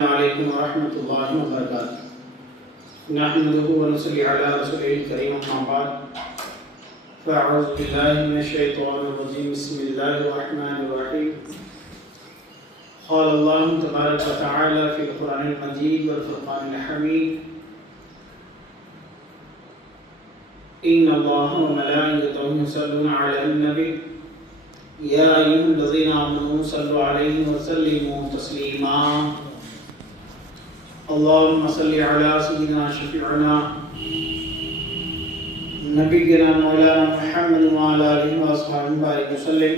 علیکم ورحمۃ اللہ وبرکاتہ نحمده ونصلی علی رسوله الکریم اما بعد فاعوذ باللہ من الشیطان الرجیم بسم اللہ الرحمن الرحیم قال اللہ تبارک وتعالی فی القرآن المجید والفرقان الحمید ان اللہ وملائکتہ یصلون علی النبی یا ایھا الذین آمنوا صلوا علیہ وسلموا تسلیما اللهم صل على سيدنا شفيعنا نبينا مولانا محمد وعلى آله وصحبه وبارك وسلم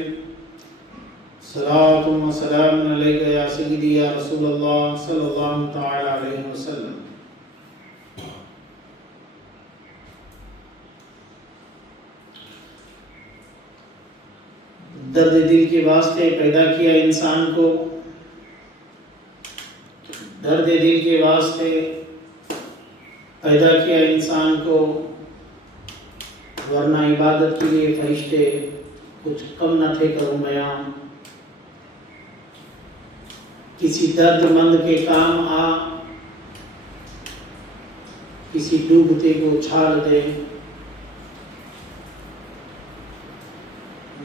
صلاة وسلام عليك يا سيدي يا رسول الله صلى الله تعالى عليه وسلم. درد دل کے واسطے پیدا کیا انسان کو، درد دل کے واسطے پیدا کیا انسان کو، ورنہ عبادت کے لیے فرشتے کچھ کم نہ تھے کروں بیان. کسی درد مند کے کام آ، کسی ڈوبتے کو اچھال دے.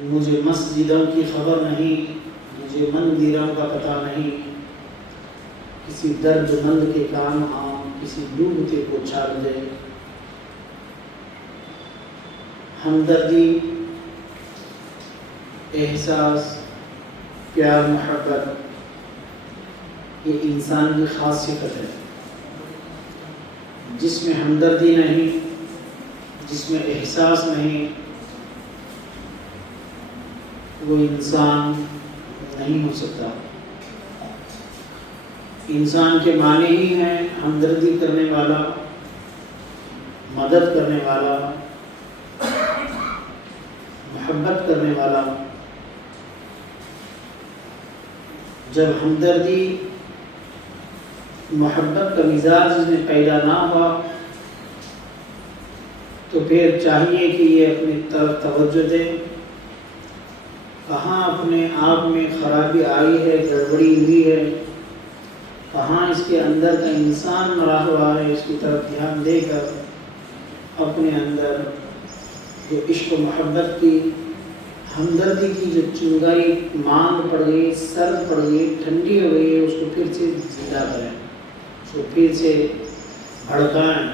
مجھے مسجدوں کی خبر نہیں، مجھے مندروں کا پتہ نہیں، کسی درد مند کے کام آ، کسی ڈوبتے کو چھال دے. ہمدردی، احساس، پیار، محبت یہ انسان کی خاص صفت ہے. جس میں ہمدردی نہیں، جس میں احساس نہیں، وہ انسان نہیں ہو سکتا. انسان کے معنی ہی ہیں ہمدردی کرنے والا، مدد کرنے والا، محبت کرنے والا. جب ہمدردی، محبت کا مزاج اس میں پیدا نہ ہوا تو پھر چاہیے کہ یہ اپنی طرف توجہ دے. کہاں اپنے آپ میں خرابی آئی ہے، گڑبڑی ہوئی ہے، کہاں اس کے اندر کا انسان مرا ہوا ہے، اس کی طرف دھیان دے کر اپنے اندر جو عشق و محبت کی، ہمدردی کی جو چنگائی مانگ پڑ گئی، سرد پڑ گئی، ٹھنڈی ہو گئی ہے، اس کو پھر سے زندہ کریں، اس کو پھر سے بھڑکائیں.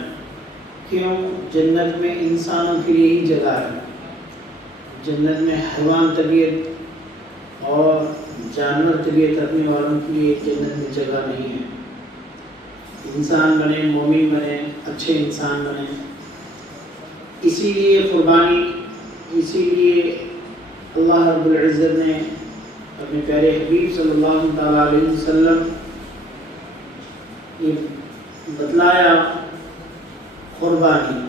کیوں؟ جنت میں انسانوں کے لیے ہی جگہ ہے. جنت میں حیوان طبیعت اور جانور طبیعت رکھنے والوں کے لیے جنت میں جگہ نہیں ہے. انسان بنے، مومن بنے، اچھے انسان بنے. اسی لیے قربانی، اسی لیے اللہ رب العزت نے اپنے پیارے حبیب صلی اللہ تعالیٰ علیہ وسلم یہ بتلایا قربانی.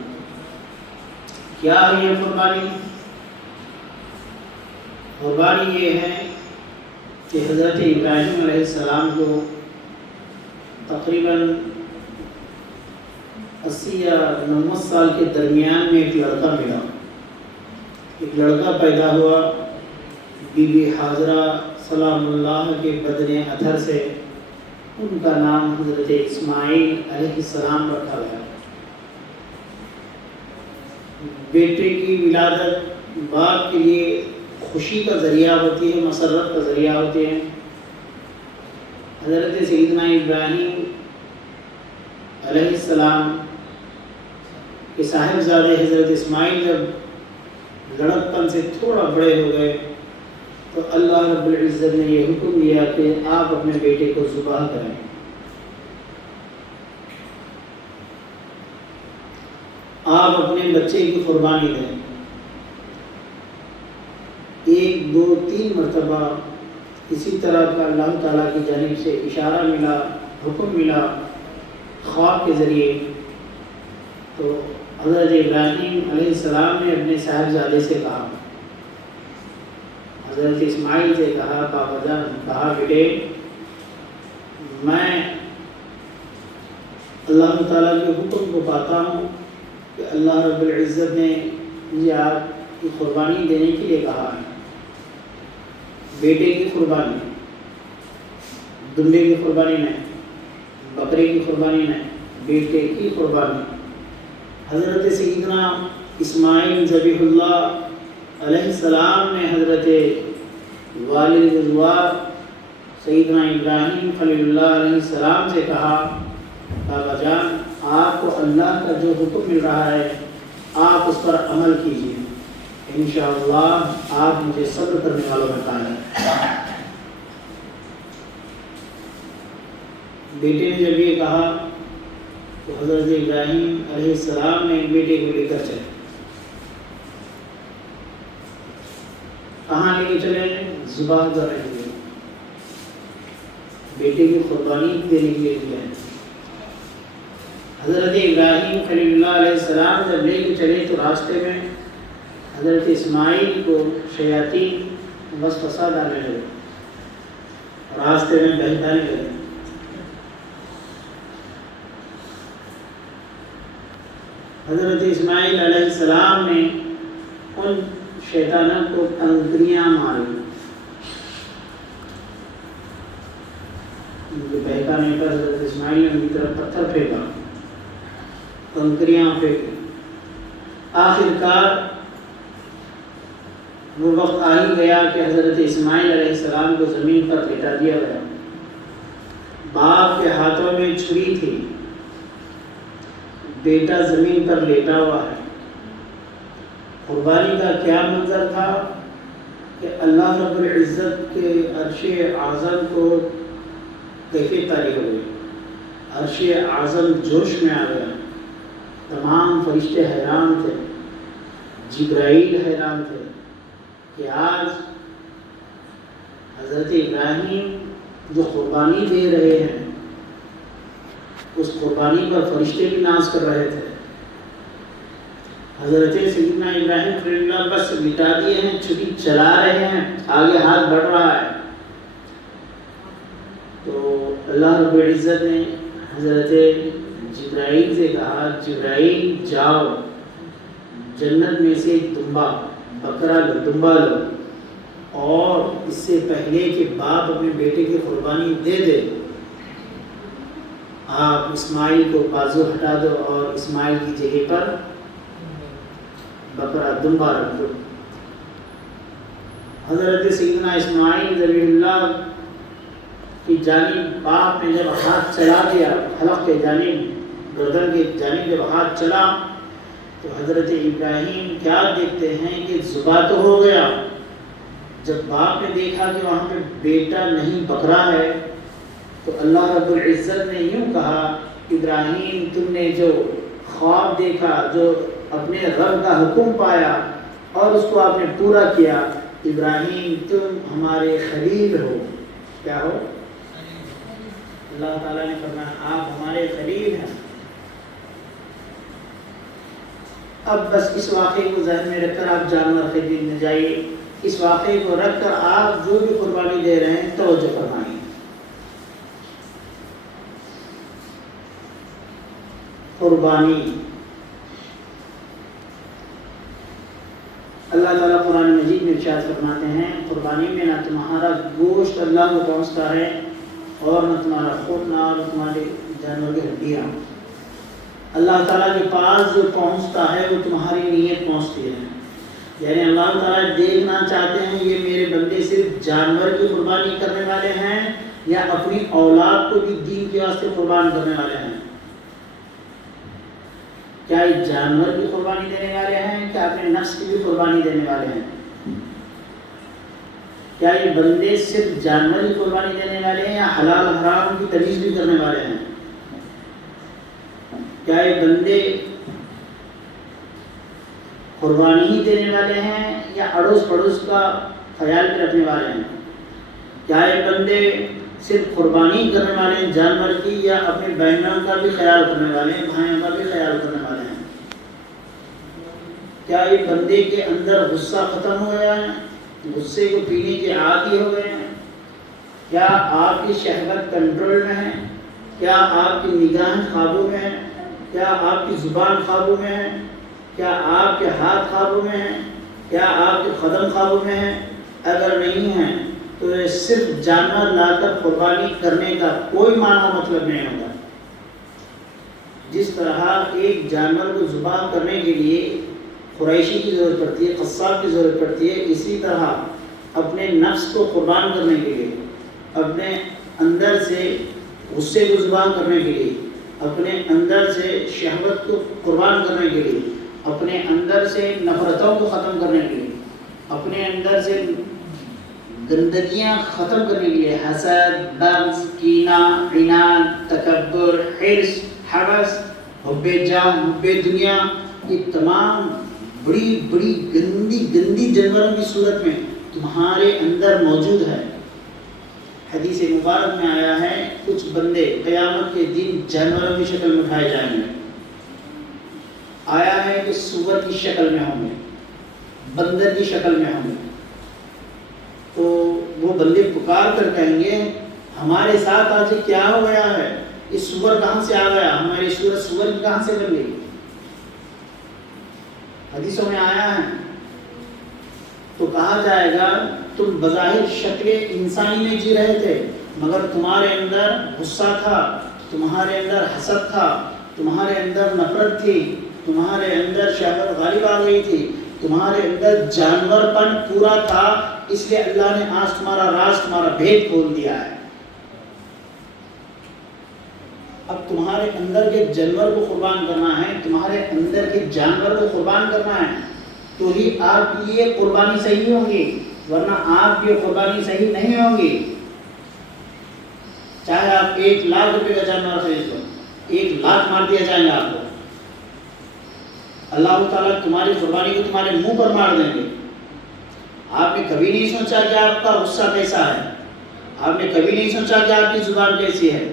کیا ہے یہ قربانی؟ قربانی یہ ہے کہ حضرت ابراہیم علیہ السلام کو تقریباً 80 یا 90 سال کے درمیان میں ایک لڑکا ملا. ایک لڑکا پیدا ہوا، بی بی حاجرہ سلام اللہ کے بدن اطہر سے. ان کا نام حضرت اسماعیل علیہ السلام رکھا گیا. بیٹے کی ولادت باپ کے لیے خوشی کا ذریعہ ہوتی ہے، مسرت کا ذریعہ ہوتی ہے. حضرت سیدنا ابراہیم علیہ السلام کے صاحبزادے حضرت اسماعیل جب لڑکپن سے تھوڑا بڑے ہو گئے تو اللہ رب العزت نے یہ حکم دیا کہ آپ اپنے بیٹے کو ذبح کریں. آپ اپنے بچے کی قربانی دیں. 1 2 3 مرتبہ اسی طرح کا اللہ تعالیٰ کی جانب سے اشارہ ملا، حکم ملا خواب کے ذریعے. تو حضرت ابراہیم علیہ السلام نے اپنے صاحبزادے سے کہا، حضرت اسماعیل سے کہا، بابا جان، کہا بیٹے میں اللہ تعالیٰ کے حکم کو پاتا ہوں کہ اللہ رب العزت نے مجھے آپ کی قربانی دینے کے لیے کہا ہے. بیٹے کی قربانی، دمبے کی قربانی نہیں. بکرے کی قربانی نہیں، بیٹے کی قربانی۔ حضرت سیدنا اسماعیل ذبیح اللہ علیہ السلام نے حضرت والد بزرگوار سیدنا ابراہیم خلیل اللہ علیہ السلام سے کہا، بابا جان آپ کو اللہ کا جو حکم مل رہا ہے آپ اس پر عمل کیجیے، انشاءاللہ آپ مجھے صبر کرنے والوں میں پائیں۔ بیٹے نے جب یہ کہا تو حضرت ابراہیم علیہ السلام نے بیٹے کو لے کر چلے۔ کہاں لے کے چلے؟ ذبح کرنے کے لیے، بیٹے کی قربانی دینے کے لیے۔ حضرت ابراہیم خلیل اللہ علیہ السلام جب لے کے چلے تو راستے میں حضرت اسماعیل کو شیاطین وسوسہ ڈالنے لگے، راستے میں بہکانے لگے۔ حضرت اسماعیل علیہ السلام نے ان شیطانوں کو کنکریاں ماری، ان کو بہکانے پر حضرت اسماعیل نے ان کی طرف پتھر پھینکا، کنکریاں پھینکی۔ آخر کار وہ وقت آ ہی گیا کہ حضرت اسماعیل علیہ السلام کو زمین پر لٹا دیا گیا۔ باپ کے ہاتھوں میں چھری تھی، بیٹا زمین پر لیٹا ہوا ہے۔ قربانی کا کیا منظر تھا کہ اللہ رب العزت کے عرش اعظم کو کیفیت طاری ہو گئی، عرش اعظم جوش میں آ گیا، تمام فرشتے حیران تھے، جبرائیل حیران تھے کہ آج حضرت ابراہیم جو قربانی دے رہے ہیں اس قربانی پر فرشتے بھی ناز کر رہے تھے۔ حضرت سیدنا ابراہیم خلیل اللہ بس مٹا دیے ہیں، چھری چلا رہے ہیں، آگے ہاتھ بڑھ رہا ہے، تو اللہ رب العزت نے حضرت جبرائیل سے کہا، جبرائیل جاؤ جنت میں سے ایک دمبا بکرا لو، دمبا لو، اور اس سے پہلے کہ باپ اپنے بیٹے کی قربانی دے دے آپ اسماعیل کو بازو ہٹا دو اور اسماعیل کی جگہ پر بکرا دمبا رکھ دو۔ حضرت سیدنا اسماعیل ذبیح اللہ کی جانب باپ نے جب ہاتھ چلا دیا، حلق کے جانب، گردن کے جانب جب ہاتھ چلا تو حضرت ابراہیم کیا دیکھتے ہیں کہ ذبح تو ہو گیا۔ جب باپ نے دیکھا کہ وہاں پہ بیٹا نہیں بکرا ہے تو اللہ رب العزت نے یوں کہا، ابراہیم تم نے جو خواب دیکھا، جو اپنے رب کا حکم پایا اور اس کو آپ نے پورا کیا، ابراہیم تم ہمارے خلیل ہو۔ کیا ہو؟ اللہ تعالیٰ نے فرمایا آپ ہمارے خلیل ہیں۔ اب بس اس واقعے کو ذہن میں رکھ کر آپ جانور خریدنے جائیے، اس واقعے کو رکھ کر آپ جو بھی قربانی دے رہے ہیں توجہ فرمائیے۔ قربانی، اللہ تعالیٰ قرآن مجید میں ارشاد فرماتے ہیں، قربانی میں نہ تمہارا گوشت اللہ کو پہنچتا ہے اور نہ تمہارا خون، نہ اور تمہارے جانور کی ہڈیاں۔ اللہ تعالیٰ کے پاس جو پہنچتا ہے وہ تمہاری نیت پہنچتی ہے۔ یعنی اللہ تعالیٰ دیکھنا چاہتے ہیں یہ میرے بندے صرف جانور کی قربانی کرنے والے ہیں یا اپنی اولاد کو بھی دین کے واسطے قربان کرنے والے ہیں۔ کیا یہ جانور کی قربانی دینے والے ہیں، کیا اپنے نفس کی بھی قربانی دینے والے ہیں؟ کیا یہ بندے صرف جانور کی قربانی دینے والے ہیں یا حلال حرام کی تمیز بھی کرنے والے ہیں؟ کیا یہ بندے قربانی ہی دینے والے ہیں یا اڑوس پڑوس کا خیال بھی رکھنے والے ہیں؟ کیا یہ بندے صرف قربانی کرنے والے ہیں جانور کی یا اپنے بہنوں کا بھی خیال کرنے والے ہیں، بھائیوں کا بھی خیال کرنے والے ہیں؟ کیا یہ بندے کے اندر غصہ ختم ہو گیا ہے، غصے کو پینے کے عادی ہو گئے ہیں؟ کیا آپ کی شہوت کنٹرول میں ہے؟ کیا آپ کی نگاہ قابو میں ہے؟ کیا آپ کی زبان قابو میں ہے؟ کیا آپ کے ہاتھ قابو میں ہیں؟ کیا آپ کے قدم قابو میں ہیں؟ اگر نہیں ہیں تو یہ صرف جانور لا کر قربانی کرنے کا کوئی معنی مطلب نہیں ہوتا۔ جس طرح ایک جانور کو ذبح کرنے کے لیے قریشی کی ضرورت پڑتی ہے، قصاب کی ضرورت پڑتی ہے، اسی طرح اپنے نفس کو قربان کرنے کے لیے، اپنے اندر سے غصے کو ذبح کرنے کے لیے، اپنے اندر سے شہوت کو قربان کرنے کے لیے، اپنے اندر سے نفرتوں کو ختم کرنے کے لیے، اپنے اندر سے گندگیاں ختم کرنے کے لیے، حسد، بغض، کینہ، عناد، تکبر، حرص، حوث، حب جاہ، حب دنیا، یہ تمام بڑی بڑی گندی جانوروں کی صورت میں تمہارے اندر موجود ہے۔ حدیث مبارک میں آیا ہے کچھ بندے قیامت کے دن جانوروں کی شکل میں اٹھائے جائیں گے، آیا ہے کہ سور کی شکل میں ہوں گے، بندر کی شکل میں ہوں گے، تو وہ بندے پکار کر کہیں گے ہمارے ساتھ آج کیا ہو گیا ہے، یہ سور کہاں سے آ گیا، ہماری صورت سور کی کہاں سے بن گئی؟ حدیثوں میں آیا ہے۔ تو کہا جائے گا تم بظاہر شکل انسانی میں جی رہے تھے، مگر تمہارے اندر غصہ تھا، تمہارے اندر حسد تھا، تمہارے اندر نفرت تھی، تمہارے اندر شہوت غالب آ گئی تھی، تمہارے اندر جانور پن پورا تھا، اس لیے اللہ نے آج تمہارا راز، تمہارا بھید کھول دیا ہے۔ اب تمہارے اندر کے جانور کو قربان کرنا ہے، تمہارے اندر کے جانور کو قربان کرنا ہے، تو ہی آپ کی یہ قربانی صحیح ہوگی، ورنہ آپ کی قربانی صحیح نہیں ہوگی۔ چاہے آپ 1,00,000 روپے کا جانور خرید لو، 1,00,000 مار دیا جائے گا آپ کو، اللہ تعالیٰ تمہاری قربانی کو تمہارے منہ پر مار دیں گے۔ آپ نے کبھی نہیں سوچا کہ آپ کا غصہ کیسا ہے، آپ نے کبھی نہیں سوچا کہ آپ کی زبان کیسی ہے،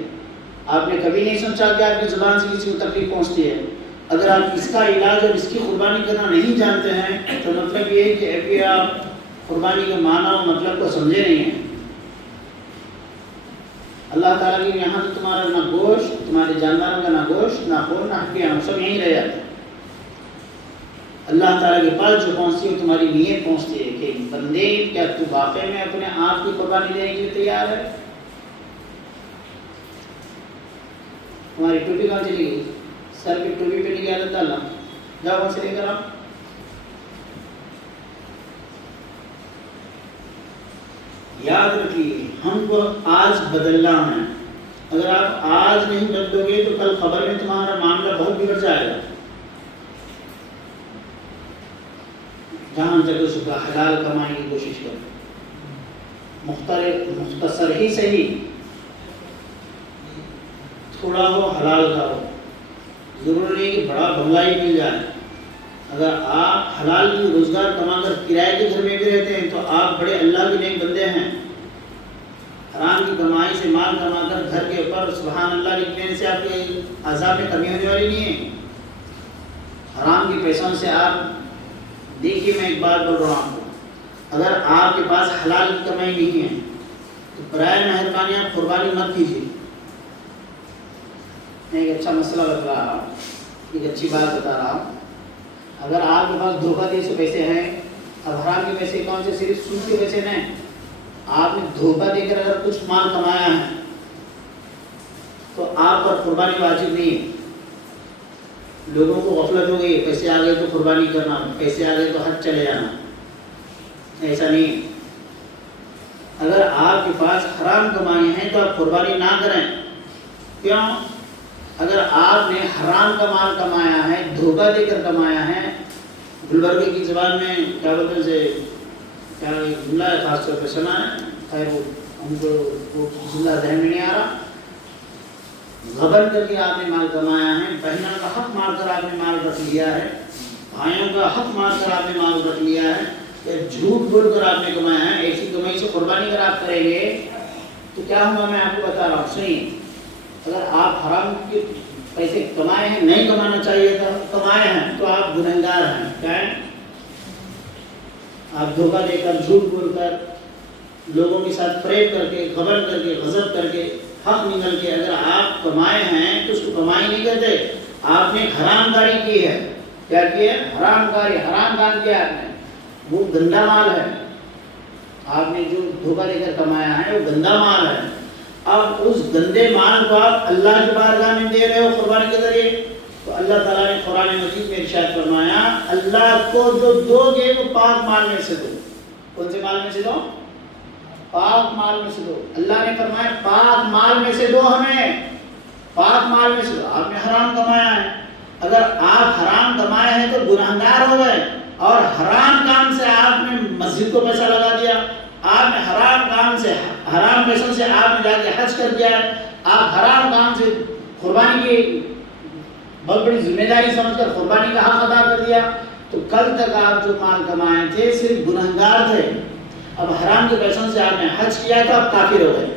آپ نے کبھی نہیں سوچا کہ آپ کی زبان سے کسی کو تکلیف پہنچتی ہے۔ اگر آپ اس کا علاج اور اس کی قربانی کرنا نہیں جانتے ہیں تو مطلب یہ ہے کہ ابھی آپ قربانی کے معنی اور مطلب کو سمجھے نہیں ہیں۔ اللہ تعالیٰ کی یہاں تو تمہارا نہ گوشت، تمہارے جانوروں کا نہ گوشت، نہ خون، نہ ہڈیاں، سب یہیں رہ جاتے ہیں۔ اللہ تعالیٰ کے پاس جو پہنچتی ہے تمہاری نیت پہنچتی ہے کہ بندے کیا تو واقعی میں اپنے آپ کی قربانی دینے کے لیے تیار ہے؟ تمہاری ٹوپی کہاں چلی گئی؟ سر کی ٹوپی پہ نہیں کیا دیتا اللہ، جاؤ وہاں سے لے کر آؤ۔ یاد رکھیے ہم کو آج بدلنا ہے، اگر آپ آج نہیں بدلو گے تو کل خبر میں تمہارا معاملہ بہت بگڑ جائے گا۔ جہاں جگہ صبح حلال کمانے کی کوشش کرو، مختصر ہی صحیح، تھوڑا ہو حلال کا ہو، ضرور نہیں کہ بڑا بنگلہ ہی مل جائے۔ اگر آپ حلال کی روزگار کما کر کرائے کے گھر میں بھی رہتے ہیں تو آپ بڑے اللہ کے نیک بندے ہیں۔ حرام کی کمائی سے مال کما کر گھر کے اوپر سبحان اللہ لکھنے سے آپ کے عذاب میں کمی ہونے والی نہیں ہے۔ حرام کے پیسوں سے آپ دیکھیے، میں ایک بات بول رہا ہوں، اگر آپ کے پاس حلال کی کمائی نہیں ہے تو برائے مہربانی آپ قربانی مت کیجیے۔ میں ایک اچھا مسئلہ بتا رہا ہوں، ایک اچھی بات بتا رہا ہوں۔ اگر آپ کے پاس دھوکہ دے سے پیسے ہیں، اب حرام کے پیسے کون سے؟ صرف سود کے پیسے نہیں، آپ نے دھوکہ دے کر اگر کچھ مال کمایا ہے تو آپ پر قربانی واجب نہیں ہے۔ لوگوں کو غفلت ہو گئی، پیسے آ گئے تو قربانی کرنا، پیسے آ گئے تو حج چلے جانا، ایسا نہیں۔ اگر آپ کے پاس حرام کمائی ہیں تو آپ قربانی نہ کریں۔ کیوں؟ اگر آپ نے حرام کا مال کمایا ہے، دھوکہ دے کر کمایا ہے، گلبرگے کی زبان میں کیا بولتے ہیں، کیا جملہ ہے خاص طور پہ سنا ہے، خیر وہ ہم کو وہ جملہ ذہن میں نہیں آ رہا، غبن کر کے آپ نے مال کمایا ہے، بہنوں کا حق مار کر آپ نے مال رکھ لیا ہے، بھائیوں کا حق مار کر آپ نے مال رکھ لیا ہے، یا جھوٹ بول کر آپ نے کمایا ہے، ایسی کمائی سے قربانی اگر آپ کریں گے تو کیا ہوگا؟ میں آپ کو بتا رہا ہوں، سنیے۔ اگر آپ حرام کے پیسے کمائے ہیں، نہیں کمانا چاہیے تھا، کمائے ہیں تو آپ گنہگار ہیں۔ کیا ہے؟ آپ دھوکہ دے کر، جھوٹ بول کر، لوگوں کے ساتھ فریب کر کے، غبن کر کے، غضب کر کے، حق نکل کے اگر آپ کمائے ہیں تو اس کو کمائی نہیں کرتے، آپ نے حرام کاری کی ہے۔ کیا کیا؟ حرام کاری، حرام کام کیا آپ نے، وہ گندا مال ہے۔ آپ نے جو دھوکہ دے کر کمایا ہے وہ گندا مال ہے۔ اب اس گندے مال کو آپ اللہ کی بارگاہ میں دے رہے ہو قربانی کے ذریعے، تو اللہ تعالیٰ نے قرآن مجید میں ارشاد فرمایا اللہ کو جو دو گے وہ پاک مال میں سے دو۔ کون سے مال میں سے دو؟ پاک مال میں سے دو۔ اللہ نے فرمایا پاک مال میں سے دو ہمیں، پاک مال میں سے دو۔ آپ نے حرام کمایا ہے، اگر آپ حرام کمائے ہیں تو گناہگار ہو گئے، اور حرام کام سے آپ نے مسجد کو پیسہ لگا دیا، آپ نے حرام کام سے حرام پیسوں سے آپ نے جا کے حج کر دیا ہے، آپ حرام کام سے قربانی کی بہت بڑی ذمہ داری سمجھ کر قربانی کا حق ادا کر دیا، تو کل تک آپ جو مال کمائے تھے صرف گنہگار تھے، اب حرام کے پیسوں سے آپ نے حج کیا تو آپ کافر ہو گئے،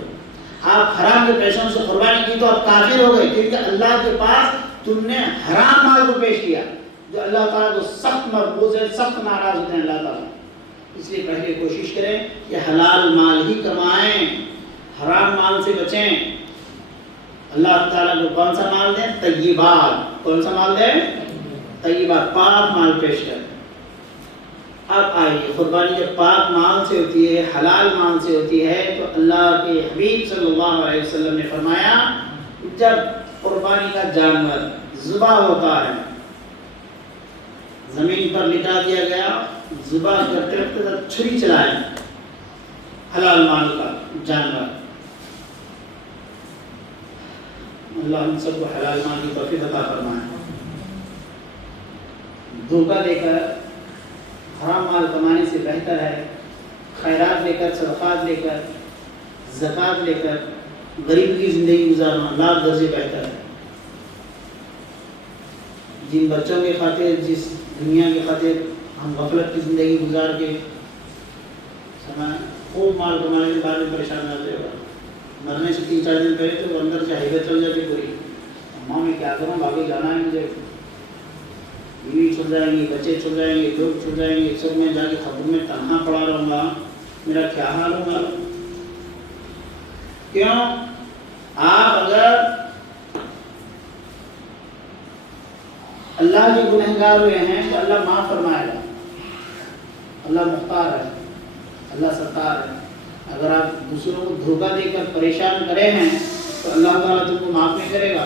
آپ حرام کے پیسوں سے قربانی کی تو آپ کافر ہو گئے، کیونکہ اللہ کے پاس تم نے حرام مال کو پیش کیا، جو اللہ تعالیٰ کو سخت مرغوب ہے، سخت ناراض ہوتے ہیں اللہ تعالیٰ۔ اس لیے پہلے کوشش کریں کہ حلال مال ہی کمائیں، حرام مال سے بچیں۔ اللہ تعالیٰ کو کون سا مال دیں؟ طیبات۔ کون سا مال دیں؟ طیبات، پاک مال پیش کریں۔ اب آئیے، قربانی جب پاک مال سے ہوتی ہے، حلال مال سے ہوتی ہے، تو اللہ کے حبیب صلی اللہ علیہ وسلم نے فرمایا جب قربانی کا جانور ذبح ہوتا ہے، زمین پر لٹا دیا گیا، ذبح کرتے وقت چھری چلائیں، حلال مال کا جانور، اللہ ہم سب کو حلال مال کی توفیق عطا فرمائے۔ دھوکہ دے کر حرام مال کمانے سے بہتر ہے خیرات لے کر، صدقات لے کر، زکوٰۃ لے کر غریب کی زندگی گزارنا لاکھ درجے بہتر ہے۔ جن بچوں کے خاطر، جس دنیا کے خاطر ہم غفلت کی زندگی گزار کے خوب مال کمانے کے بعد میں پریشان رہتے ہوگا، مرنے سے 3-4 دن پہلے تو اندر سے حیبت چل جاتی پوری، اماں میں کیا کروں، باقی جانا ہے مجھے، بیوی چھوڑ جائیں گی، بچے چھوڑ جائیں گے، لوگ چھوڑ جائیں گے، سب میں جا کے خبروں میں تنہا پڑا رہوں گا، میرا کیا حال ہوگا؟ کیوں؟ آپ اگر اللہ کے گنہگار ہوئے ہیں تو اللہ معاف فرمائے گا، اللہ مختار ہے، اللہ ستار ہے۔ اگر آپ دوسروں کو دھوکہ دے کر پریشان کرے ہیں تو اللہ تعالیٰ تم کو معاف نہیں کرے گا،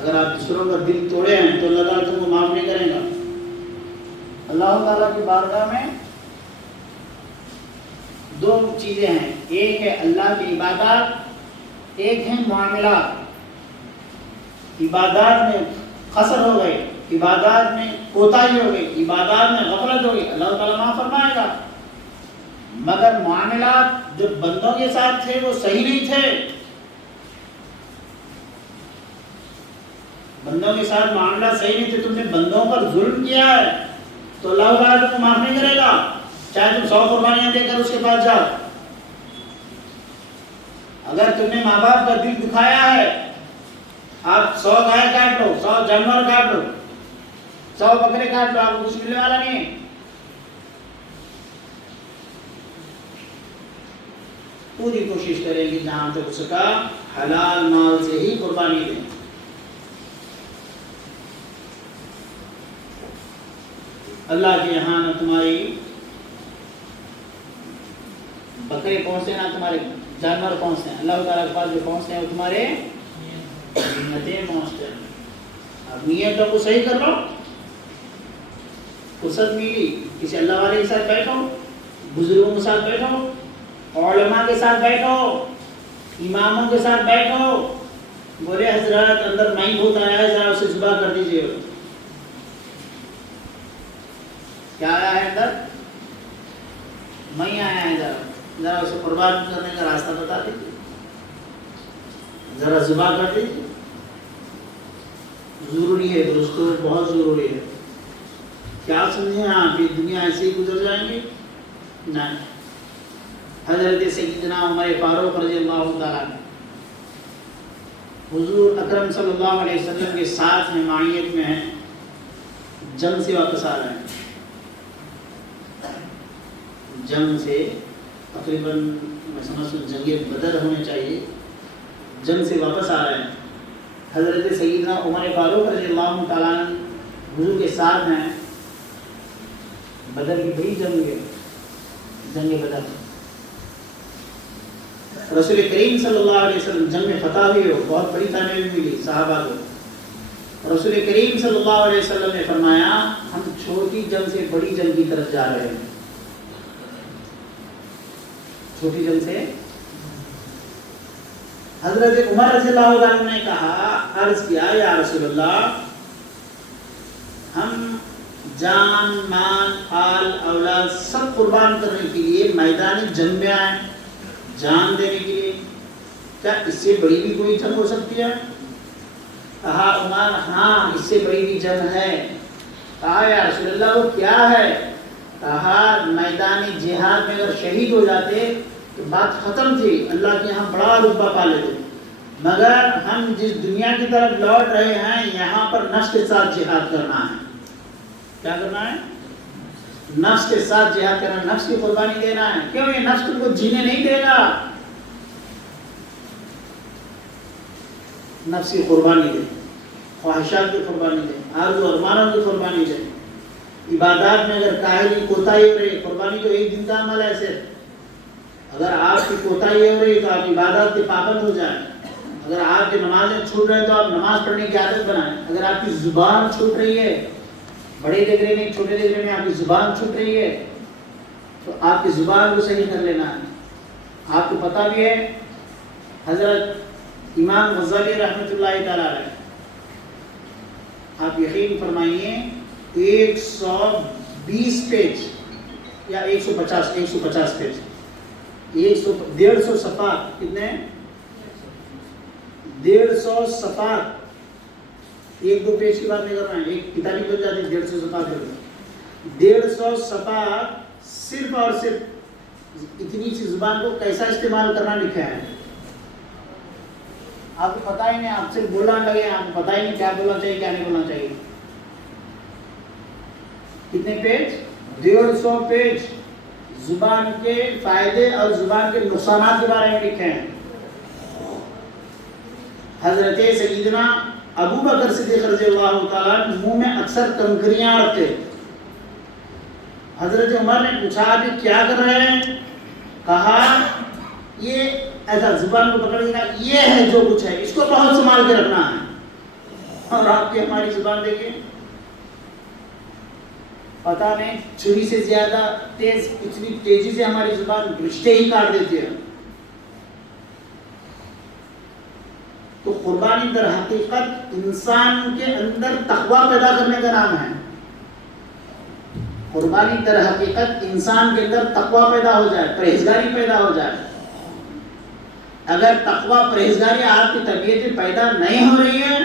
اگر آپ دوسروں کا دل توڑے ہیں تو اللہ تعالیٰ تم کو معاف نہیں کرے گا۔ اللہ تعالیٰ کی بارگاہ میں دو چیزیں ہیں، ایک ہے اللہ کی عبادات، ایک ہے معاملات۔ عبادات میں قصر ہو گئے، عبادات میں کوتاہی ہو گئی، عبادات میں غفلت ہو گئی، اللہ تعالیٰ معاف فرمائے گا۔ مگر معاملات جو بندوں کے ساتھ تھے وہ صحیح نہیں تھے، بندوں کے ساتھ معاملات صحیح نہیں تھے، تم نے بندوں پر ظلم کیا ہے تو اللہ تعالیٰ تم کو معاف نہیں کرے گا، چاہے تم 100 قربانیاں دے کر اس کے پاس جاؤ۔ اگر تم نے ماں باپ کا دل دکھایا ہے، آپ 100 گائے کاٹ لو، 100 جانور کاٹ لو، 100 بکرے کاٹ لو، آپ کو کچھ ملنے والا نہیں ہے۔ پوری کوشش کریں کہ جہاں تک ہو سکا حلال مال سے ہی قربانی دیں۔ اللہ کے یہاں نہ تمہاری بکرے پہنچتے نہ تمہارے جانور پہنچتے ہیں، اللہ تعالیٰ کے پاس جو پہنچتے ہیں وہ تمہارے نیتیں پہنچتے ہیں۔ اب نیتوں کو صحیح کر لو، فرصت ملی کسی اللہ والے کے ساتھ بیٹھو، بزرگوں کے ساتھ بیٹھو، علماء کے ساتھ بیٹھو، اماموں کے ساتھ بیٹھو، بولے حضرات اندر مئی بھوت آیا ہے، ذرا اسے ذبح کر دیجیے۔ کیا آیا ہے اندر؟ مئی آیا ہے، ذرا اسے قربان کرنے کا راستہ بتا دیجیے، ذرا ذبح کر دیجیے۔ ضروری ہے دوستو، بہت ضروری ہے۔ کیا سمجھیں آپ یہ دنیا ایسے ہی گزر جائیں گے؟ نہیں۔ حضرت سیدنا عمر فاروق رضی اللہ تعالیٰ عنہ حضور اکرم صلی اللہ علیہ وسلم کے ساتھ میں معیت میں ہیں، جنگ سے واپس آ رہے ہیں، جنگ سے تقریباً میں سمجھتا ہوں جنگ بدر ہونے چاہیے، جنگ سے واپس آ رہے ہیں۔ حضرت سیدنا عمر فاروق رضی اللہ تعالیٰ عنہ حضور کے ساتھ ہیں، بدر کی بڑی جنگ ہے، جنگ بدر۔ رسول کریم صلی اللہ علیہ وسلم جنگ میں فتح ہوئی ہو، بہت بڑی کامیابی ملی صحابہ کو. رسول کریم صلی اللہ علیہ وسلم نے فرمایا ہم چھوٹی جنگ سے بڑی جنگ کی طرف جا رہے ہیں. چھوٹی جنگ سے حضرت عمر رضی اللہ عنہ نے کہا، عرض کیا یا رسول اللہ، ہم جان مال آل اولاد سب قربان کرنے کے لیے میدان جنگ میں آئے، جان دینے کے لیے، کیا اس سے بڑی بھی کوئی جنگ ہو سکتی ہے؟ کہا عمر ہاں اس سے بڑی بھی جنگ ہے. کہا یا رسول اللہ وہ کیا ہے؟ کہا میدان جہاد میں اگر شہید ہو جاتے تو بات ختم تھی، اللہ کے یہاں بڑا رتبہ پا لیتے، مگر ہم جس دنیا کی طرف لوٹ رہے ہیں یہاں پر نفس کے ساتھ جہاد کرنا ہے. کیا کرنا ہے؟ نفس کے ساتھ جہاد کرنا، نفس کی قربانی دینا ہے. کیوں؟ یہ نفس تم کو جینے نہیں دے گا. نفس کی قربانی دے، خواہشات کی قربانی دے، آرزو ارمانوں کی قربانی دے. عبادات میں اگر کاہلی کوتاہی ہو رہی، قربانی تو ایک دن کا عمل ہے صرف. اگر آپ کی کوتاہی ہو رہی تو آپ عبادات کے پابند ہو جائیں. اگر آپ کی نمازیں چھوٹ رہے تو آپ نماز پڑھنے کی عادت بنائیں. اگر آپ کی زبان چھوٹ رہی ہے، بڑے دیکھ میں چھوٹے دیکھ میں آپ کی زبان چھوٹ رہی ہے تو آپ کی زبان کو صحیح کر لینا ہے. آپ کو پتہ بھی ہے حضرت امام غزالی رحمۃ اللہ تعالی علیہ، آپ یقین فرمائیے 120 پیج یا 150 پیج، 150 صفحات، کتنے؟ 150 صفحات. ایک دو پیج کی بات نہیں کر رہا ہے، ایک کتابی بن جاتی 150 صفحات کر دیں. 150 صفحات صرف اور صرف اتنی سی زبان کو کیسا استعمال کرنا لکھا ہے. آپ کو پتہ ہی نہیں، آپ صرف بولنا لگے، آپ کو پتہ ہی نہیں کیا بولنا چاہیے کیا نہیں بولنا چاہیے. کتنے پیج؟ 150 پیج زبان کے فائدے اور زبان کے نقصانات کے بارے میں لکھے ہیں. حضرت سیدنا ابو بکر صدیق رضی اللہ تعالیٰ منہ میں اکثر کنکریاں رکھتے. حضرت عمر نے پوچھا ابھی کیا کر رہے ہیں؟ کہا یہ ایسا زبان کو پکڑ دینا، یہ ہے جو کچھ ہے، اس کو بہت سنبھال کے رکھنا ہے. اور آپ کی ہماری زبان دیکھیں، پتہ نہیں چھری سے زیادہ تیز، اتنی تیزی سے ہماری زبان رشتے ہی کاٹ دیتی ہے. تو قربانی در حقیقت انسان کے اندر تقوی پیدا کرنے کا نام ہے. قربانی در حقیقت انسان کے اندر تقوی پیدا ہو جائے، پرہیزگاری پیدا ہو جائے. اگر تقوی پرہیزگاری آپ کی طبیعت میں پیدا نہیں ہو رہی ہے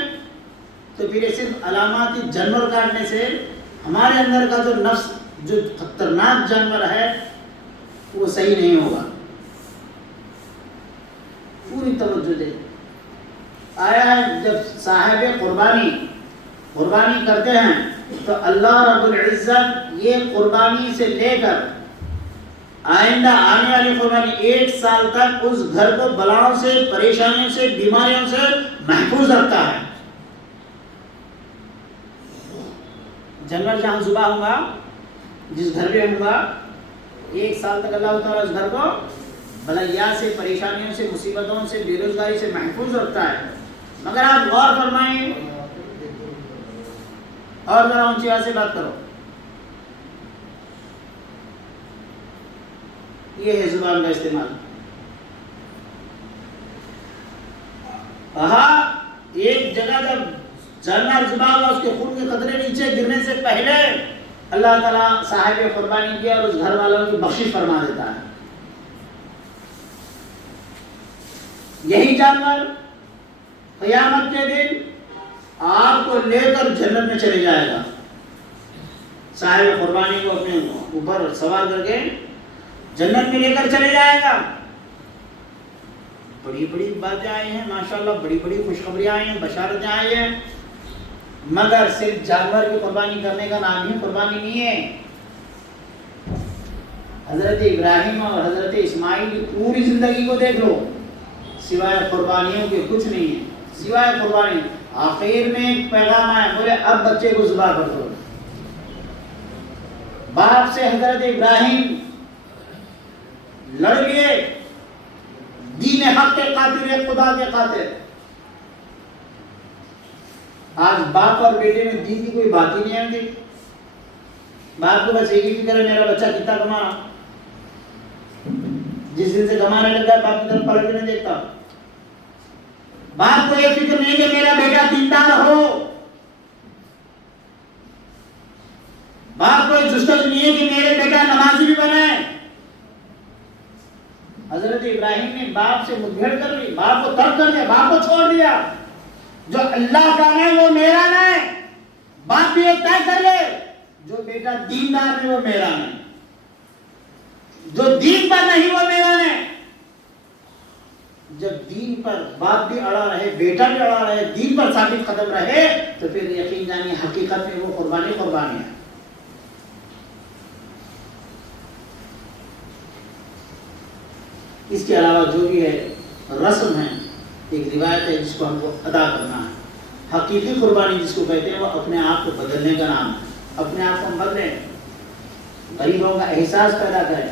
تو پھر صرف علاماتی جانور کاٹنے سے ہمارے اندر کا جو نفس، جو خطرناک جانور ہے، وہ صحیح نہیں ہوگا. پوری توجہ دے. آیا ہے جب صاحب قربانی کرتے ہیں تو اللہ رب العزت یہ قربانی سے لے کر آئندہ آنے والی قربانی 1 سال تک اس گھر کو بلاؤں سے، پریشانیوں سے، بیماریوں سے محفوظ رکھتا ہے. جانور جہاں ذبح ہوگا، جس گھر میں ہوگا، 1 سال تک اللہ تعالیٰ اس گھر کو بلایات سے، پریشانیوں سے، مصیبتوں سے، بے روزگاری سے محفوظ رکھتا ہے. مگر آپ غور فرمائیں اور ذرا اونچی آواز سے بات کرو. یہ ہے زبان کا استعمال. کہا ایک جگہ جب جانور ذبح ہوا، اس کے خون کے قطرے نیچے گرنے سے پہلے اللہ تعالیٰ صاحب قربانی کیا اور اس گھر والوں کی بخشش فرما دیتا ہے. یہی جانور قیامت کے دن آپ کو لے کر جنت میں چلے جائے گا. صاحب قربانی کو اپنے اوپر سوار کر کے جنت میں لے کر چلے جائے گا. بڑی بڑی باتیں آئی ہیں ماشاءاللہ، بڑی بڑی خوشخبریاں آئی ہیں، بشارتیں آئی ہیں، مگر صرف جانور کی قربانی کرنے کا نام ہی قربانی نہیں ہے. حضرت ابراہیم اور حضرت اسماعیل کی پوری زندگی کو دیکھ لو، سوائے قربانیوں کے کچھ نہیں ہے، سوائے قربانی. آخر میں ایک پیغام آیا، بولے اب بچے کو ذبح کر دو. باپ سے حضرت ابراہیم لڑ لیے، دین حق کے قاتل ہے، خدا کے قاتل. آج باپ اور بیٹے میں دین کی کوئی بات ہی نہیں آتی. باپ کو بس ایک ہی فکر ہے میرا بچہ کتنا کما رہا. جس دن سے کمانے لگا ہے باپ کی طرف پلٹ کے نہیں دیکھتا. باپ کو یہ فکر نہیں کہ میرا بیٹا دیندار ہو. باپ کو یہ جستجو نہیں ہے کہ میرے بیٹا نمازی بھی بنے. حضرت ابراہیم نے باپ سے مدبھیڑ کر لی، باپ کو ترک کر دیا، باپ کو چھوڑ دیا. جو اللہ کا نہیں وہ میرا نہیں. باپ بھی ایک طے کر لے، جو بیٹا دیندار نہیں وہ میرا نہیں، جو دین پر نہیں وہ میرا نہیں. جب دین پر باپ بھی اڑا رہے، بیٹا بھی اڑا رہے، دین پر ثابت قدم رہے، تو پھر یقین جانیے حقیقت میں وہ قربانی ہے. اس کے علاوہ جو بھی ہے رسم ہے، ایک روایت ہے جس کو ہم کو ادا کرنا ہے. حقیقی قربانی جس کو کہتے ہیں وہ اپنے آپ کو بدلنے کا نام ہے. اپنے آپ کو بدلیں، غریبوں کا احساس پیدا کریں،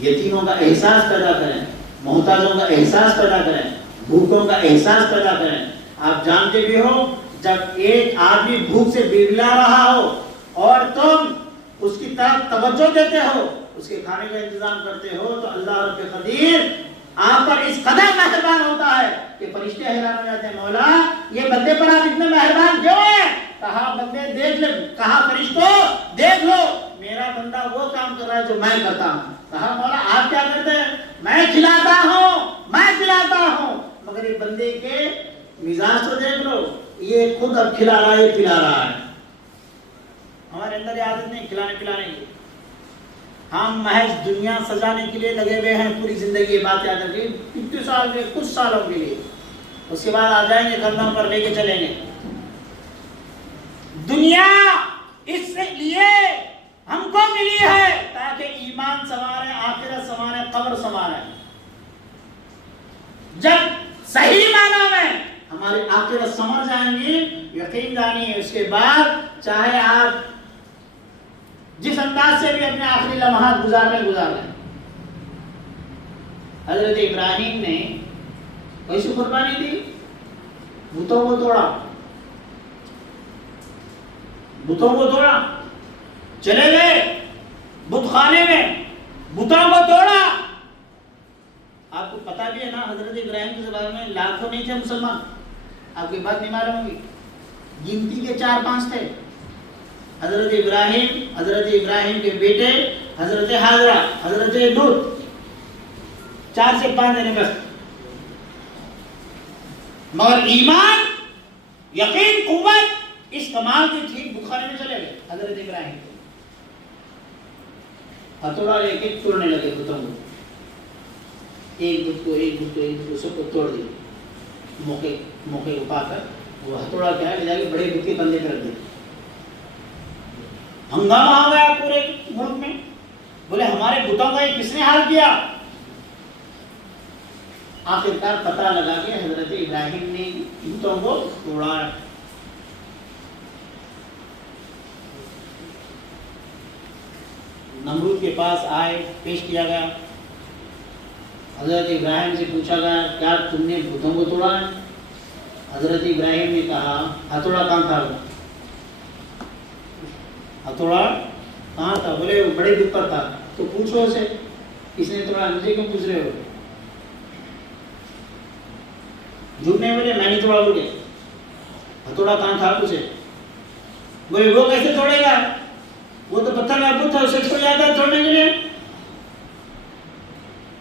یتیموں کا احساس پیدا کریں، محتاجوں کا احساس پیدا کریں، بھوکوں کا احساس پیدا کریں. آپ جانتے بھی ہو جب ایک آدمی بھوک سے بلبلا رہا ہو اور تم اس کی طرف توجہ دیتے ہو، اس کے کھانے کا انتظام کرتے ہو، تو اللہ رب قدیر آپ پر اس قدر مہربان ہوتا ہے کہ فرشتے حیران ہو جاتے ہیں، مولا یہ بندے پر آپ اتنے مہربان کیوں ہیں؟ کہا بندے دیکھ لے، کہا فرشتوں دیکھ لو میرا بندہ وہ کام کر رہا ہے جو میں کرتا ہوں. کہا مولا آپ کیا کرتے ہیں؟ میں کھلاتا ہوں، مگر یہ بندے کے مزاج تو دیکھ لو، یہ خود اب کھلا رہا ہے، یہ پلا رہا ہے. ہمارے اندر یہ عادت نہیں کھلانے پلانے کی. ہم محض دنیا سجانے کے لیے لگے ہوئے ہیں، پوری زندگی یہ بات یاد رکھیے. کتنے سال کے، کچھ سالوں کے لیے، اس کے بعد آ جائیں گے کندھوں پر لے کے چلیں گے. دنیا اس لیے ہم کو ملی ہے تاکہ ایمان سنوارے، آخرت سنوارے، قبر سنوارے. جب صحیح معنوں میں ہماری آخرت سنور جائیں گی، یقین جانیے اس کے بعد چاہے آپ جس انداز سے بھی اپنے آخری لمحات گزار لیں. حضرت ابراہیم نے ویسی قربانی دی، بتوں کو توڑا، چلے گئے بت خانے میں، بتوں کو توڑا. آپ کو پتا بھی ہے نا حضرت ابراہیم کے زمانے میں لاکھوں نہیں تھے مسلمان. آپ کی بات نہیں معلوم ہوگی، گنتی کے 4-5 تھے. حضرت ابراہیم کے بیٹے حضرت حاجرہ، حضرت لوط، 4 سے 5 جنے بس. مگر ایمان، یقین، قوت اس کمال کی تھی، بخاری میں چلے گئے حضرت ابراہیم ہتھوڑا لے کے توڑنے لگے بتوں کو. ایک بت کو سب کو توڑ دی. موقع کو پا کر وہ ہتھوڑا کیا ہے لے جا کے بڑے بت کے کندھے پہ رکھ دیا. ہنگامہ ہو گیا پورے ملک میں. بولے ہمارے بتوں کا یہ کس نے حال کیا؟ آخرکار پتہ لگا کہ حضرت ابراہیم نے بتوں کو توڑا. نمرود کے پاس آئے، پیش کیا گیا. حضرت ابراہیم سے پوچھا گیا کیا تم نے بتوں کو توڑا ہے؟ حضرت ابراہیم نے کہا ہتھوڑا کہاں تھا؟ ہتھوڑا کہاں تھا؟ بولے وہ بڑے بت پر تھا. تو پوچھو اسے کس نے توڑا، مجھے کیوں پوچھ رہے ہو؟ جھوٹ نہیں بولے، میں نہیں توڑا. بولے ہتھوڑا کہاں تھا پوچھے. بولے وہ کیسے توڑے گا، وہ تو پتھر کا بت تھا، اسے چھوڑ جاتا ہے توڑنے کے لیے.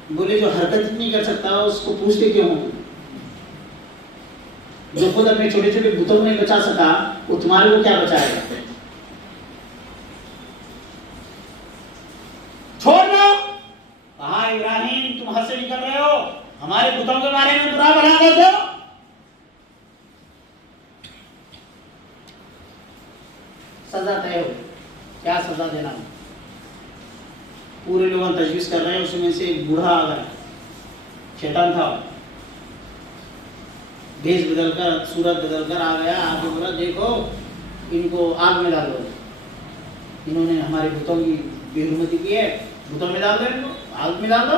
بولے جو حرکت نہیں کر سکتا اس کو پوچھتے کیوں ہو؟ جو خود اپنے چھوٹے چھوٹے بتوں کو نہیں بچا سکا وہ تمہارے کو کیا بچائے گا؟ چھوڑ دو. کہا ابراہیم تم حد سے نکل رہے ہو، ہمارے بتوں کے بارے میں برا بنا دیتے ہو. سزا طے ہو. کیا سزا دینا؟ پورے لوگوں تجویز کر رہے ہیں. اس میں سے ایک بوڑھا آ گیا، شیطان تھا، بھیس بدل کر، صورت بدل کر آ گیا. آ کے بولا دیکھو ان کو آگ میں ڈال دو، انہوں نے ہمارے بتوں کی بے حرمتی کی ہے، بتوں میں ڈال دو، ان کو آگ میں ڈال دو.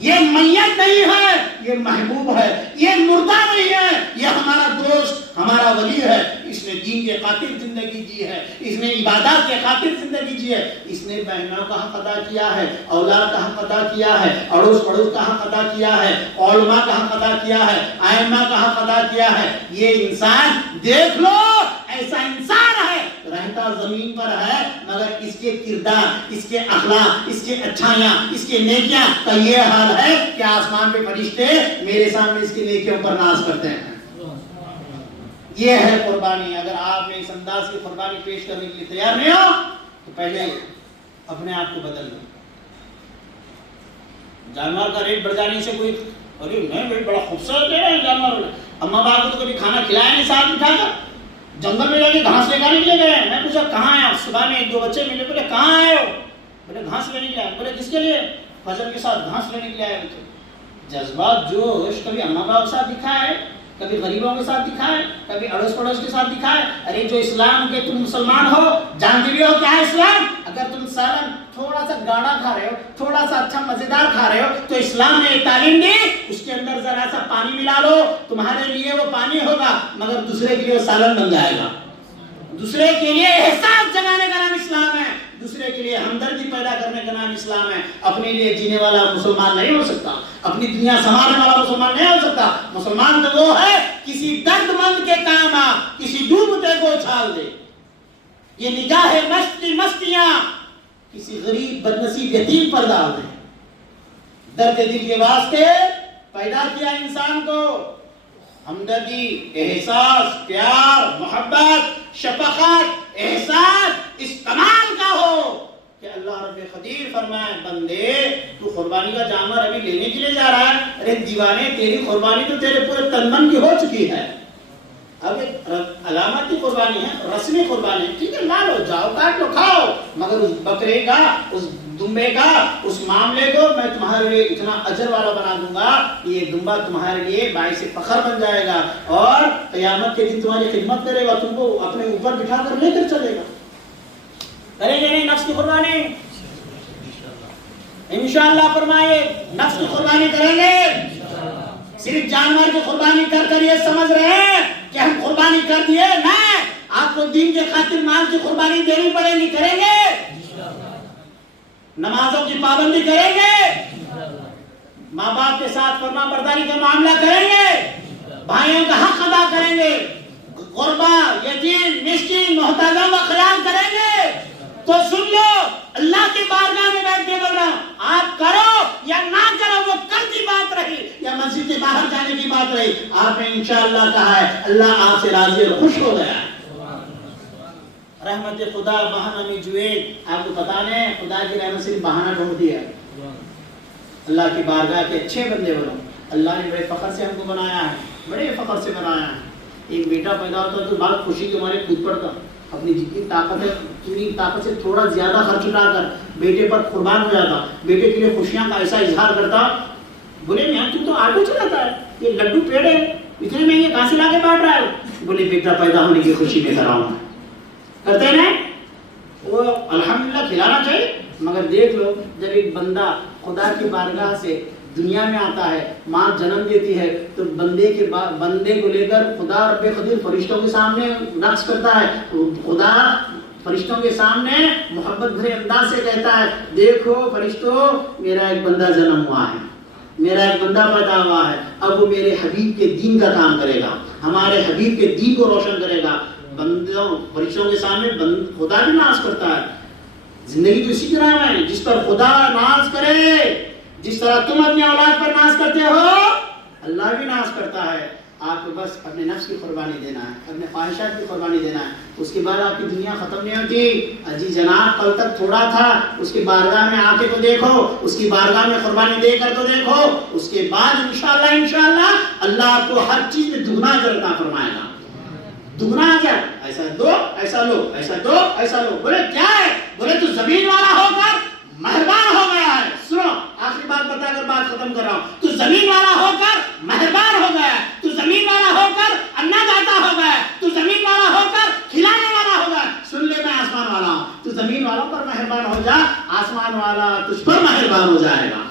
یہ میت نہیں ہے، یہ محبوب ہے، یہ مردہ نہیں ہے، یہ ہمارا دوست، ہمارا ولی ہے۔ اس نے دین کے خاطر زندگی جی ہے، اس نے عبادات کے خاطر زندگی جی ہے، اس نے بہنوں کا حق ادا کیا ہے، اولاد کا حق ادا کیا ہے، اڑوس پڑوس کا حق ادا کیا ہے، علماء کا حق ادا کیا ہے، ائمہ کا حق ادا کیا ہے۔ یہ انسان دیکھ لو، ایسا انسان ہے رہتا زمین پر ہے، مگر اس کے کردار، اس کے اخلاق، اس کے اچھائیاں، اس کے نیکیاں کا یہ حال ہے کہ آسمان پہ فرشتے میرے سامنے اس کی نیکیوں پر ناز کرتے ہیں۔ یہ ہے قربانی۔ اگر آپ نے اس انداز کی قربانی پیش کرنے کے لیے تیار نہیں ہو تو پہلے اپنے آپ کو بدل لو۔ جانور کا ریٹ بڑھ جانے سے کوئی ارے میں بھائی بڑا خوبصورت دے رہے ہیں جانور، اما باپ کو تو کبھی کھانا کھلایا نہیں ساتھ بٹھا کر، جنگل میں جا کے گھاس لے کر نکلے گئے۔ میں پوچھا کہاں آئے؟ صبح میں 1-2 بچے ملے، بولے کہاں آئے ہو؟ بولے گھاس لینے کے لیے آئے۔ بولے کس کے لیے؟ فجر کے ساتھ گھاس لینے کے لیے آئے بچے۔ جذبات جوش کبھی اما باپ کے ساتھ دکھا ہے، کبھی غریبوں کے ساتھ دکھا ہے، کبھی اڑوس پڑوس کے ساتھ دکھا ہے۔ ارے جو اسلام کے تم مسلمان ہو، جانتے بھی ہو کیا ہے اسلام؟ اگر تم سالن تھوڑا سا گاڑا کھا رہے ہو، تھوڑا سا اچھا مزیدار کھا رہے ہو، تو اسلام نے تعلیم دی اس کے اندر ذرا سا پانی ملا لو، تمہارے لیے وہ پانی ہوگا مگر دوسرے کے لیے وہ سالن بن جائے گا۔ دوسرے کے لیے احساس جگانے کا نام اسلام ہے، دوسرے کے لیے ہمدردی پیدا کرنے کا نام اسلام ہے۔ اپنے لیے جینے والا مسلمان نہیں ہو سکتا، اپنی دنیا سنبھالنے والا مسلمان نہیں ہو سکتا۔ مسلمان تو وہ ہے کسی درد مند کے کام آ، کسی ڈوبتے کو اچھال دے۔ یہ نگاہ مستیاں کسی غریب بدنصیب یتیم پر ڈال دے۔ درد دل کے واسطے پیدا کیا انسان کو، ہمدردی، احساس، پیار، محبت، شفقت، احساس اس کمال کا ہو کہ اللہ رب قدیر فرمائے بندے تو قربانی کا جانور ابھی لینے کے لیے جا رہا ہے، ارے دیوانے تیری قربانی تو تیرے پورے تن من کی ہو چکی ہے، اب ایک علامتی قربانی ہے، رسمی قربانی ہے، ٹھیک ہے لا لو، جاؤ کاٹ لو کھاؤ، مگر اس بکرے کا، اس دمبے کا، اس معاملے کو میں تمہارے لیے اتنا اجر والا بنا دوں گا، یہ دمبا تمہارے لیے باعث فخر بن جائے گا اور قیامت کے دن تمہاری خدمت کرے گا، تم کو اپنے اوپر بٹھا کر لے کر چلے گا۔ کریں گے نہیں نفس کی قربانی؟ انشاءاللہ فرمائے نفس کی قربانی کریں گے۔ صرف جانور کی قربانی کر کر یہ سمجھ رہے ہیں کہ ہم قربانی کر دیے، نہیں، آپ کو دین کے خاطر مال کی قربانی دینی پڑے گی، کریں گے؟ نمازوں کی پابندی کریں گے، ماں باپ کے ساتھ فرما برداری کا معاملہ کریں گے، بھائیوں کا حق ادا کریں گے، غربا، یتیم، مسکین، محتاجوں کا خیال کریں گے۔ تو سن لو، اللہ کی بارگاہ میں بیٹھ کے بول رہا ہوں، آپ کرو یا نہ کرو وہ کل کی بات رہی یا مسجد کے باہر جانے کی بات رہی، آپ نے انشاءاللہ کہا ہے، اللہ آپ سے راضی اور خوش ہو گیا ہے۔ رحمت خدا بہانہ میں جوید، آپ کو پتا نہیں خدا کی رحمت صرف بہانہ ڈھونڈتی ہے۔ اللہ کی بارگاہ کے اچھے بندے بنو، اللہ نے بڑے فخر سے ہم کو بنایا ہے، بڑے فخر سے بنایا ہے۔ ایک بیٹا پیدا ہوتا تو بہت خوشی کے مارے کود پڑتا، اپنی جتنی طاقت ہے اتنی طاقت سے تھوڑا زیادہ خرچ اٹھا کر بیٹے پر قربان ہو جاتا، بیٹے کے لیے خوشیاں کا ایسا اظہار کرتا، بولے میاں تو تو آٹو چلاتا ہے، یہ لڈو پیڑے اتنے مہنگے کہاں سے لا کے بانٹ رہا ہے؟ بولے بیٹا پیدا ہونے کی خوشی میں کراؤں گا، کرتے ہیں وہ الحمدللہ کھلانا چاہیے۔ مگر دیکھ لو جب ایک بندہ خدا کی بارگاہ سے دنیا میں آتا ہے، ماں جنم دیتی ہے تو بندے کو لے کر خدا رب قدیر فرشتوں کے سامنے رقص کرتا ہے، خدا فرشتوں کے سامنے محبت بھرے انداز سے کہتا ہے دیکھو فرشتوں میرا ایک بندہ جنم ہوا ہے، میرا ایک بندہ پیدا ہوا ہے، اب وہ میرے حبیب کے دین کا کام کرے گا، ہمارے حبیب کے دین کو روشن کرے گا۔ بندوں فرشتوں کے سامنے خدا بھی ناز کرتا ہے۔ زندگی تو اسی طرح ہے، جس پر خدا ناز کرے، جس طرح تم اپنی اولاد پر ناز کرتے ہو اللہ بھی ناز کرتا ہے۔ آپ کو بس اپنے نفس کی قربانی دینا ہے، اپنے خواہشات کی قربانی دینا ہے، اس کے بعد آپ کی دنیا ختم نہیں ہوتی۔ اجی جناب کل تک تھوڑا تھا، اس کی بارگاہ میں آ کے تو دیکھو، اس کی بارگاہ میں قربانی دے کر تو دیکھو، اس کے بعد انشاءاللہ اللہ آپ کو ہر چیز میں دگنا اجر عطا فرمائے گا، دگنا اجر، ایسا دو ایسا لو، ایسا دو ایسا لو۔ بولے کیا ہے؟ بولے تو زمین والا ہو کر مہربان ہو گیا ہے۔ سنو آخری بات بتا کر بات ختم کر رہا ہوں، تو زمین والا ہو کر مہربان ہو گیا ہے، تو زمین والا ہو کر انا داتا ہو گیا ہے، تو زمین والا ہو کر کھلانے والا ہو گیا ہے۔ سن لے میں آسمان والا ہوں، تو زمین والوں پر مہربان ہو جا، آسمان والا تجھ پر مہربان ہو جائے گا۔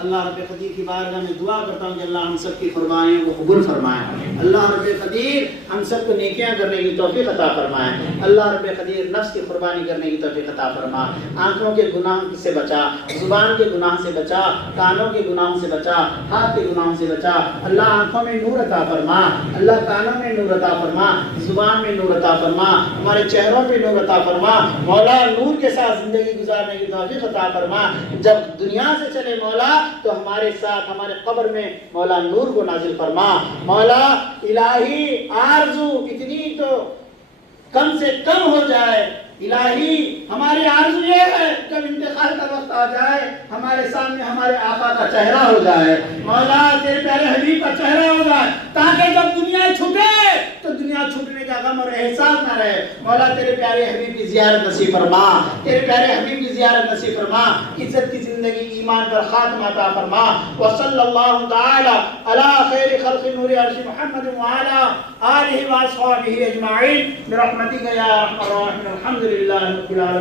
اللہ رب قدیر کی بارگاہ میں دعا کرتا ہوں کہ اللہ ہم سب کی قربانیوں کو قبول فرمائے، اللہ رب قدیر ہم سب کو نیکیاں کرنے کی توفیق عطا فرمائے، اللہ رب قدیر نفس کی قربانی کرنے کی توفیق عطا فرما، آنکھوں کے گناہ سے بچا، زبان کے گناہ سے بچا، کانوں کے گناہوں سے بچا، ہاتھ کے گناہوں سے بچا، اللہ آنکھوں میں نور عطا فرما، اللہ کانوں میں نور عطا فرما، زبان میں نور عطا فرما، ہمارے چہروں پہ نور عطا فرما، مولا نور کے ساتھ زندگی گزارنے کی توفیق عطا فرما، جب دنیا سے چلے مولا تو ہمارے ساتھ ہمارے قبر میں مولا نور کو نازل فرما، مولا الہی آرزو اتنی تو کم سے کم ہو جائے، الہی ہماری آرزو یہ ہے جب انتقال کا وقت آ جائے ہمارے سامنے ہمارے آقا کا چہرہ ہو جائے، مولا تیرے پیارے حبیب کا چہرہ ہو جائے، تاکہ جب دنیا چھوٹے تو دنیا چھوٹنے کا غم اور احساس نہ رہے، مولا تیرے پیارے حبیب کی زیارت نصیب فرما، تیرے پیارے حبیب کی زیارت نصیب فرما، عزت کی زندگی ایمان پر خاتمہ عطا فرما، وصلی اللہ تعالی علی خیر خلق نور عرش محمد وعلی آلہ واصحابہ اجمعین برحمتک یا ارحم الراحمین، الحمد للہ رب العالمین۔